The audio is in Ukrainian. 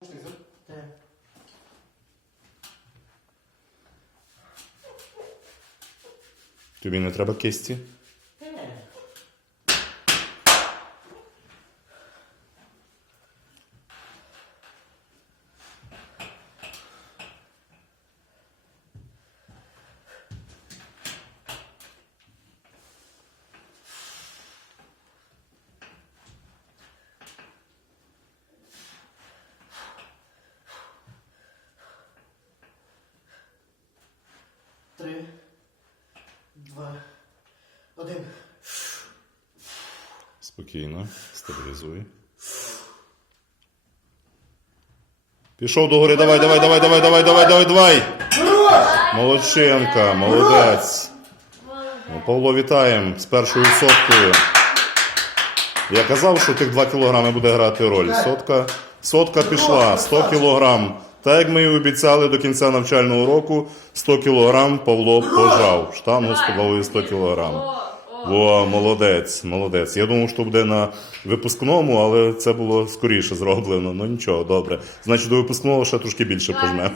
Те. Тобі не треба кисті? Три, два, один. Спокійно, стабілізуй. Пішов до гори, давай, давай, давай, давай, давай, давай, давай, давай. Молодченка, молодець. Ну, Павло, вітаємо з першою соткою. Я казав, що тих 2 кілограми буде грати роль. Сотка, сотка пішла, 100 кілограм. Так як ми і обіцяли до кінця навчального року, 100 кілограм Павло пожав. Штангу з вагою 100 кг. О, молодець, молодець. Я думав, що буде на випускному, але це було скоріше зроблено. Ну нічого, добре. Значить, до випускного ще трошки більше пожмемо.